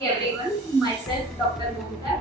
everyone, myself Dr. Momta.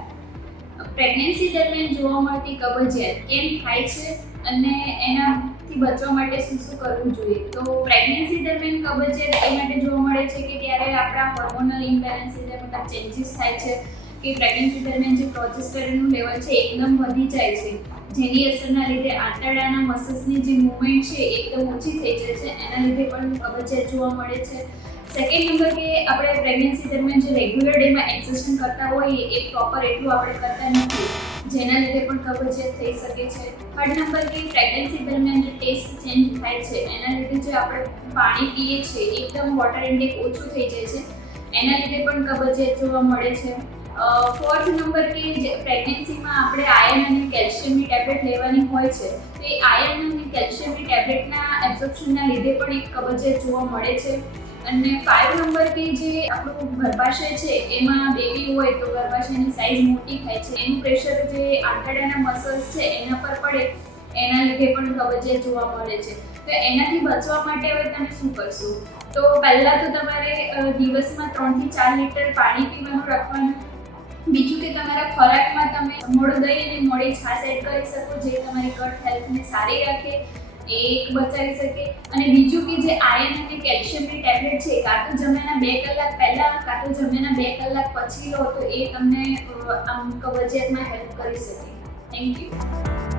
Pregnancy દરમિયાન જોવા મળતી કબજિયાત કેમ થાય છે અને એનાથી બચવા માટે શું શું કરવું જોઈએ? તો પ્રેગ્નન્સી દરમિયાન કબજિયાત એ માટે જોવા મળે છે કે ત્યારે આપણા હોર્મોનલ ઇમ્બેલેન્સ મતલબ ચેન્જીસ થાય છે કે પ્રેગ્નન્સી દરમિયાન જે પ્રોજેસ્ટેરોનનું લેવલ છે એકદમ વધી જાય છે, જેની અસરના લીધે આંતરડાના મસલ્સની જે મૂવમેન્ટ છે એકદમ ઓછી થઈ જાય છે, એના લીધે પણ કબજિયાત જોવા મળે છે. સેકન્ડ નંબર કે આપણે પ્રેગ્નન્સી દરમિયાન જે રેગ્યુલર ડેમાં એક્સરસાઇઝ કરતા હોઈએ એ પ્રોપર એટલું આપણે કરતા નથી, જેના લીધે પણ કબજિયાત થઈ શકે છે. થર્ડ નંબર કે પ્રેગ્નન્સી દરમિયાન જે ટેસ્ટ ચેન્જ થાય છે એના લીધે જે આપણે પાણી પીએ છીએ એકદમ વોટર ઇન્ટેક ઓછું થઈ જાય છે, એના લીધે પણ કબજિયાત જોવા મળે છે. ફોર્થ નંબર કે જે પ્રેગ્નન્સીમાં આપણે આયર્ન અને કેલ્શિયમની ટેબ્લેટ લેવાની હોય છે, તો એ આયર્ન અને કેલ્શિયમની ટેબ્લેટના એબ્ઝોર્પ્શનના લીધે પણ એક કબજિયાત જોવા મળે છે. અને 5 નંબર કે જે આપણું ગર્ભાશય છે એમાં બેબી હોય તો ગર્ભાશયની સાઇઝ મોટી થાય છે, એનું પ્રેશર જે આંતરડાના મસલ્સ છે એના પર પડે, એના લીધે પણ કબજિયાત જોવા મળે છે. તો એનાથી બચવા માટે હવે તમે શું કરશો? તો પહેલાં તો તમારે દિવસમાં 3 થી 4 લીટર પાણી પીવાનું રાખવાનું. બીજું કે તમારા ખોરાકમાં તમે મોળું દહીં અને મોળી છાશ એડ કરી શકો, જે તમારી ગટ હેલ્થને સારી રાખે, એ એક બચાવી શકે. અને બીજું કે જે આયર્ન અને કેલ્શિયમની ટેબ્લેટ છે કાં તો જમ્યાના 2 કલાક પહેલાં કાં તો જમ્યાના 2 કલાક પછી લો તો એ તમને આમ કબજિયાતમાં હેલ્પ કરી શકે. Thank you.